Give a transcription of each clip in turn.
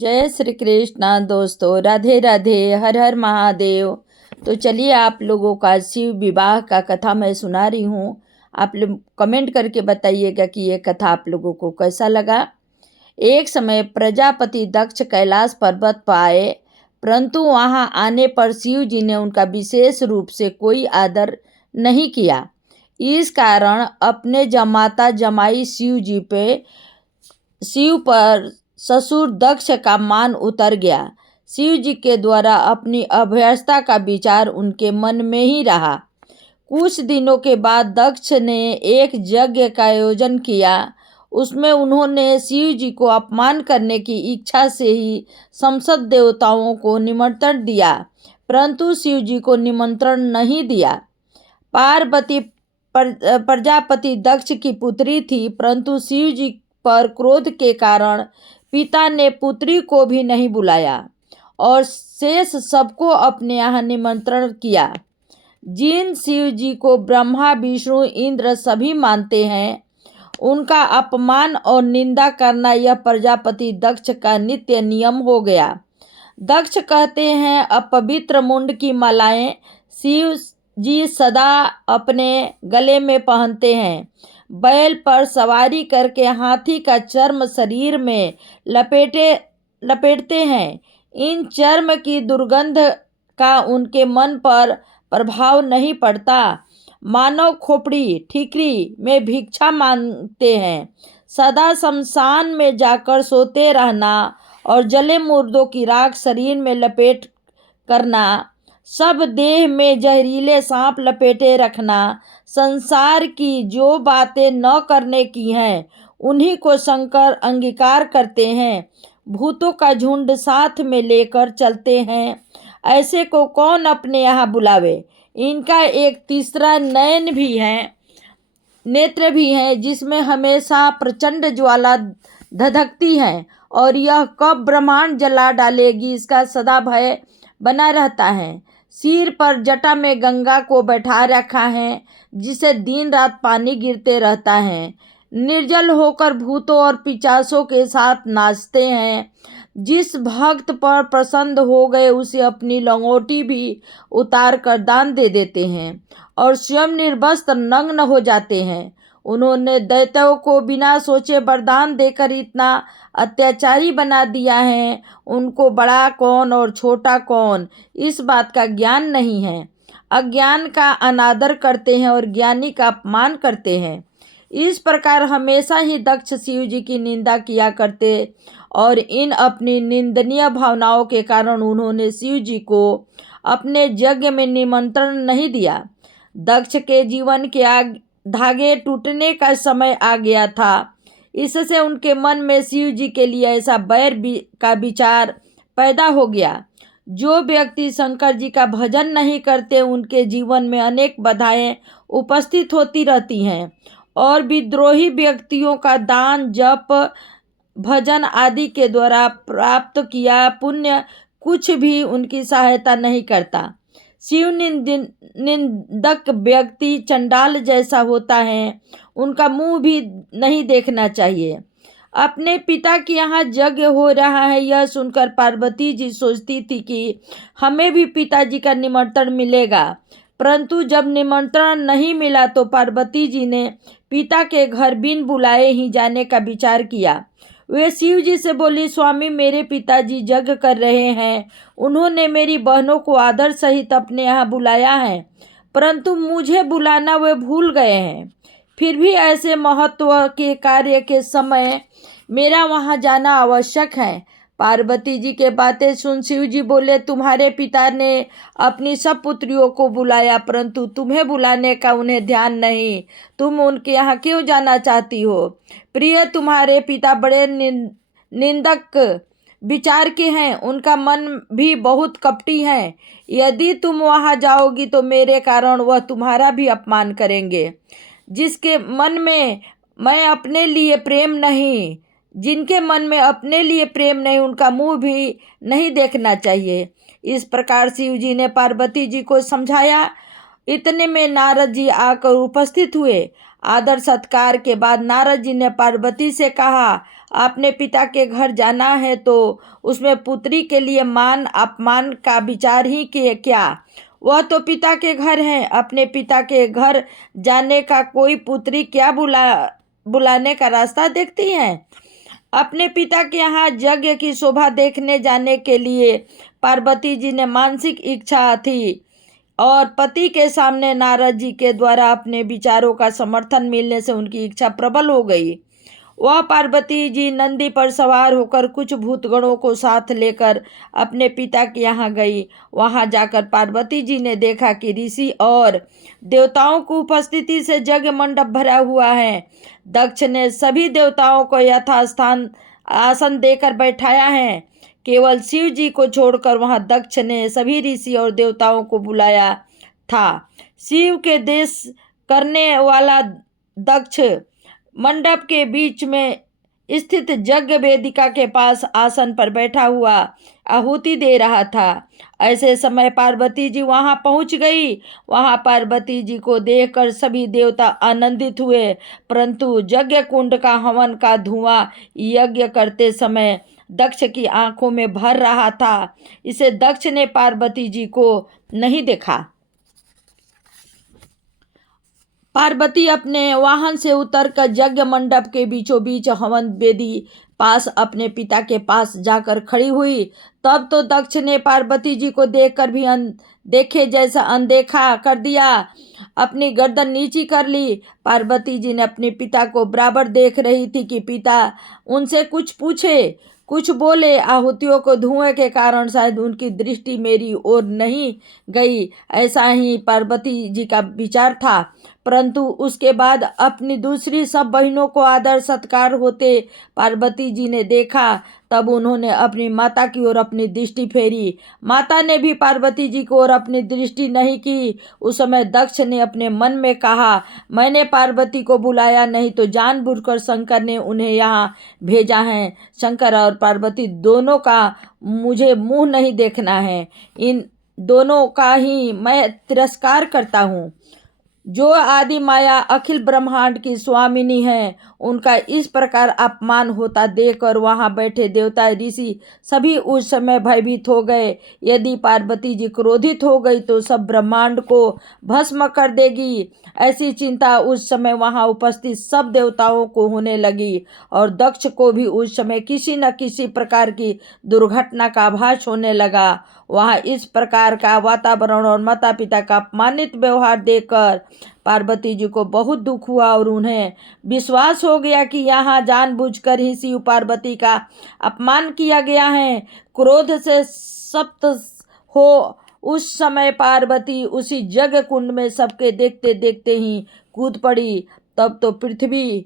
जय श्री कृष्णा दोस्तों, राधे राधे, हर हर महादेव। तो चलिए आप लोगों का शिव विवाह का कथा मैं सुना रही हूँ। आप लोग कमेंट करके बताइएगा कि ये कथा आप लोगों को कैसा लगा। एक समय प्रजापति दक्ष कैलाश पर्वत पर आए, परंतु वहां आने पर शिव जी ने उनका विशेष रूप से कोई आदर नहीं किया। इस कारण अपने जमाता जमाई शिव पर ससुर दक्ष का मान उतर गया। शिव जी के द्वारा अपनी अभ्यर्थता का विचार उनके मन में ही रहा। कुछ दिनों के बाद दक्ष ने एक यज्ञ का आयोजन किया। उसमें उन्होंने शिव जी को अपमान करने की इच्छा से ही समस्त देवताओं को निमंत्रण दिया, परंतु शिव जी को निमंत्रण नहीं दिया। पार्वती प्रजापति दक्ष की पुत्री थी, परंतु शिव जी पर क्रोध के कारण पिता ने पुत्री को भी नहीं बुलाया और शेष सबको अपने यहाँ निमंत्रण किया। जिन शिव जी को ब्रह्मा विष्णु इंद्र सभी मानते हैं, उनका अपमान और निंदा करना यह प्रजापति दक्ष का नित्य नियम हो गया। दक्ष कहते हैं, अपवित्र मुंड की मालाएं शिव जी सदा अपने गले में पहनते हैं। बैल पर सवारी करके हाथी का चर्म शरीर में लपेटते हैं। इन चर्म की दुर्गंध का उनके मन पर प्रभाव नहीं पड़ता। मानव खोपड़ी ठीकरी में भिक्षा मांगते हैं। सदा शमशान में जाकर सोते रहना और जले मुर्दों की राख शरीर में लपेट करना, सब देह में जहरीले सांप लपेटे रखना, संसार की जो बातें न करने की हैं उन्हीं को शंकर अंगीकार करते हैं। भूतों का झुंड साथ में लेकर चलते हैं, ऐसे को कौन अपने यहाँ बुलावे। इनका एक तीसरा नेत्र भी है जिसमें हमेशा प्रचंड ज्वाला धधकती है और यह कब ब्रह्मांड जला डालेगी इसका सदा भय बना रहता है। सिर पर जटा में गंगा को बैठा रखा है, जिसे दिन रात पानी गिरते रहता है। निर्जल होकर भूतों और पिशाचों के साथ नाचते हैं। जिस भक्त पर प्रसन्न हो गए उसे अपनी लंगोटी भी उतार कर दान दे देते हैं और स्वयं निर्वस्त्र नग्न हो जाते हैं। उन्होंने दैत्यों को बिना सोचे वरदान देकर इतना अत्याचारी बना दिया है, उनको बड़ा कौन और छोटा कौन इस बात का ज्ञान नहीं है। अज्ञान का अनादर करते हैं और ज्ञानी का अपमान करते हैं। इस प्रकार हमेशा ही दक्ष शिव जी की निंदा किया करते और इन अपनी निंदनीय भावनाओं के कारण उन्होंने शिव जी को अपने यज्ञ में निमंत्रण नहीं दिया। दक्ष के जीवन के धागे टूटने का समय आ गया था। इससे उनके मन में शिव जी के लिए ऐसा बैर का विचार पैदा हो गया। जो व्यक्ति शंकर जी का भजन नहीं करते उनके जीवन में अनेक बाधाएं उपस्थित होती रहती हैं और विद्रोही व्यक्तियों का दान जप भजन आदि के द्वारा प्राप्त किया पुण्य कुछ भी उनकी सहायता नहीं करता। शिव निंदक व्यक्ति चंडाल जैसा होता है, उनका मुंह भी नहीं देखना चाहिए। अपने पिता के यहाँ यज्ञ हो रहा है यह सुनकर पार्वती जी सोचती थी कि हमें भी पिताजी का निमंत्रण मिलेगा, परंतु जब निमंत्रण नहीं मिला तो पार्वती जी ने पिता के घर बिन बुलाए ही जाने का विचार किया। वे शिव जी से बोली, स्वामी मेरे पिताजी यज्ञ कर रहे हैं, उन्होंने मेरी बहनों को आदर सहित अपने यहाँ बुलाया है, परंतु मुझे बुलाना वे भूल गए हैं। फिर भी ऐसे महत्व के कार्य के समय मेरा वहाँ जाना आवश्यक है। पार्वती जी के बातें सुन शिव जी बोले, तुम्हारे पिता ने अपनी सब पुत्रियों को बुलाया, परंतु तुम्हें बुलाने का उन्हें ध्यान नहीं। तुम उनके यहाँ क्यों जाना चाहती हो? प्रिय, तुम्हारे पिता बड़े निंदक विचार के हैं, उनका मन भी बहुत कपटी है। यदि तुम वहाँ जाओगी तो मेरे कारण वह तुम्हारा भी अपमान करेंगे। जिनके मन में अपने लिए प्रेम नहीं उनका मुंह भी नहीं देखना चाहिए। इस प्रकार शिव जी ने पार्वती जी को समझाया। इतने में नारद जी आकर उपस्थित हुए। आदर सत्कार के बाद नारद जी ने पार्वती से कहा, अपने पिता के घर जाना है तो उसमें पुत्री के लिए मान अपमान का विचार ही के क्या। वह तो पिता के घर है। अपने पिता के घर जाने का कोई पुत्री क्या बुलाने का रास्ता देखती है। अपने पिता के यहाँ यज्ञ की शोभा देखने जाने के लिए पार्वती जी ने मानसिक इच्छा थी और पति के सामने नारद जी के द्वारा अपने विचारों का समर्थन मिलने से उनकी इच्छा प्रबल हो गई। वह पार्वती जी नंदी पर सवार होकर कुछ भूतगणों को साथ लेकर अपने पिता के यहाँ गई। वहां जाकर पार्वती जी ने देखा कि ऋषि और देवताओं की उपस्थिति से यज्ञ मंडप भरा हुआ है। दक्ष ने सभी देवताओं को यथास्थान आसन देकर बैठाया है। केवल शिव जी को छोड़कर वहां दक्ष ने सभी ऋषि और देवताओं को बुलाया था। शिव के देश करने वाला दक्ष मंडप के बीच में स्थित यज्ञ वेदिका के पास आसन पर बैठा हुआ आहुति दे रहा था। ऐसे समय पार्वती जी वहां पहुंच गई। वहां पार्वती जी को देखकर सभी देवता आनंदित हुए, परंतु यज्ञ कुंड का हवन का धुआं यज्ञ करते समय दक्ष की आंखों में भर रहा था। इसे दक्ष ने पार्वती जी को नहीं देखा। पार्वती अपने वाहन से उतरकर यज्ञ मंडप के बीचों बीच हवन वेदी पास अपने पिता के पास जाकर खड़ी हुई। तब तो दक्ष ने पार्वती जी को देखकर भी देखे जैसा अनदेखा कर दिया, अपनी गर्दन नीची कर ली। पार्वती जी ने अपने पिता को बराबर देख रही थी कि पिता उनसे कुछ पूछे, कुछ बोले। आहुतियों को धुएं के कारण शायद उनकी दृष्टि मेरी ओर नहीं गई, ऐसा ही पार्वती जी का विचार था। परंतु उसके बाद अपनी दूसरी सब बहनों को आदर सत्कार होते पार्वती जी ने देखा, तब उन्होंने अपनी माता की ओर अपनी दृष्टि फेरी। माता ने भी पार्वती जी की ओर अपनी दृष्टि नहीं की। उस समय दक्ष ने अपने मन में कहा, मैंने पार्वती को बुलाया नहीं तो जानबूझकर शंकर ने उन्हें यहाँ भेजा है। शंकर और पार्वती दोनों का मुझे मुंह नहीं देखना है। इन दोनों का ही मैं तिरस्कार करता हूँ। जो आदि माया अखिल ब्रह्मांड की स्वामिनी है, उनका इस प्रकार अपमान होता देखकर वहां बैठे देवता ऋषि सभी उस समय भयभीत हो गए। यदि पार्वती जी क्रोधित हो गई तो सब ब्रह्मांड को भस्म कर देगी, ऐसी चिंता उस समय वहां उपस्थित सब देवताओं को होने लगी। और दक्ष को भी उस समय किसी न किसी प्रकार की दुर्घटना का आभास होने लगा। वहां इस प्रकार का वातावरण और माता पिता का अपमानित व्यवहार देखकर पार्वती जी को बहुत दुख हुआ और उन्हें विश्वास हो गया कि यहाँ जानबूझकर ही शिव पार्वती का अपमान किया गया है। क्रोध से सप्त हो उस समय पार्वती उसी यज्ञ कुंड में सबके देखते देखते ही कूद पड़ी। तब तो पृथ्वी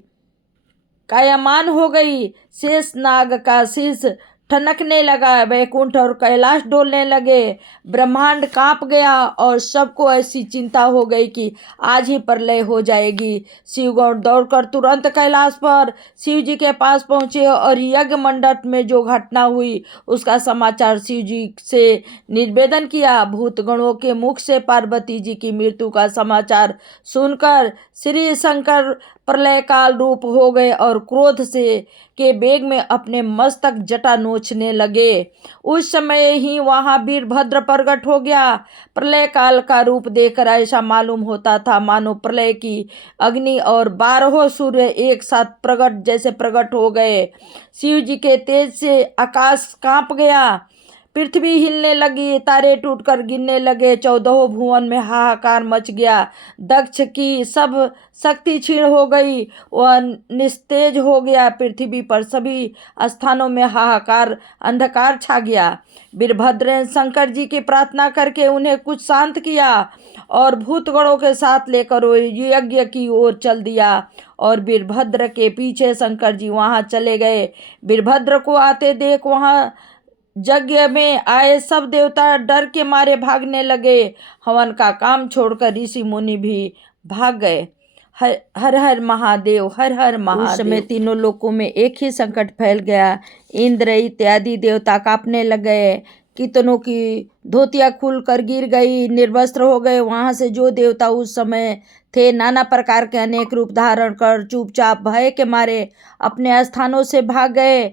कायमान हो गई। शेष नाग का शीश ठनकने लगा, वैकुंठ और कैलाश डोलने लगे, ब्रह्मांड कांप गया और सबको ऐसी चिंता हो गई कि आज ही प्रलय हो जाएगी। शिवगण दौड़कर तुरंत कैलाश पर शिव जी के पास पहुँचे और यज्ञ मंडप में जो घटना हुई उसका समाचार शिव जी से निवेदन किया। भूतगणों के मुख से पार्वती जी की मृत्यु का समाचार सुनकर श्री शंकर प्रलय काल रूप हो गए और क्रोध से के वेग में अपने मस्तक जटा नोचने लगे। उस समय ही वहां वीरभद्र प्रकट हो गया। प्रलय काल का रूप देखकर ऐसा मालूम होता था मानो प्रलय की अग्नि और 12 सूर्य एक साथ प्रकट जैसे प्रकट हो गए। शिव जी के तेज से आकाश कांप गया, पृथ्वी हिलने लगी, तारे टूटकर गिरने लगे, 14 भुवन में हाहाकार मच गया। दक्ष की सब शक्ति क्षीण हो गई, वह निस्तेज हो गया। पृथ्वी पर सभी स्थानों में हाहाकार अंधकार छा गया। वीरभद्र ने शंकर जी की प्रार्थना करके उन्हें कुछ शांत किया और भूतगणों के साथ लेकर वो यज्ञ की ओर चल दिया और वीरभद्र के पीछे शंकर जी वहां चले गए। वीरभद्र को आते देख वहां यज्ञ में आए सब देवता डर के मारे भागने लगे। हवन का काम छोड़कर ऋषि मुनि भी भाग गए। हर हर महादेव, हर हर महादेव। उस समय तीनों लोकों में एक ही संकट फैल गया। इंद्र इत्यादि देवता कांपने लगे, कितनों की धोतियां खुलकर गिर गई, निर्वस्त्र हो गए। वहां से जो देवता उस समय थे। नाना प्रकार के अनेक रूप धारण कर चुपचाप भय के मारे अपने स्थानों से भाग गए।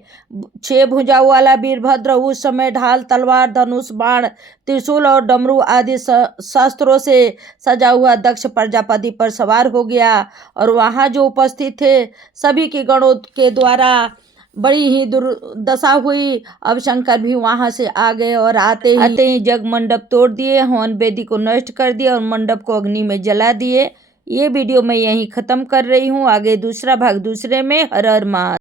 6 भुजाओं वाला वीरभद्र उस समय ढाल, तलवार, धनुष, बाण, त्रिशूल और डमरू आदि शस्त्रों से सजा हुआ दक्ष प्रजापति पर सवार हो गया और वहां जो उपस्थित थे सभी के गणों के द्वारा बड़ी ही दुर्दशा हुई। अब शंकर भी वहां से आ गए और आते ही जग मंडप तोड़ दिए, हवन वेदी को नष्ट कर दिया और मंडप को अग्नि में जला दिए। ये वीडियो मैं यहीं ख़त्म कर रही हूँ। आगे दूसरा भाग दूसरे में। हर हर महादेव।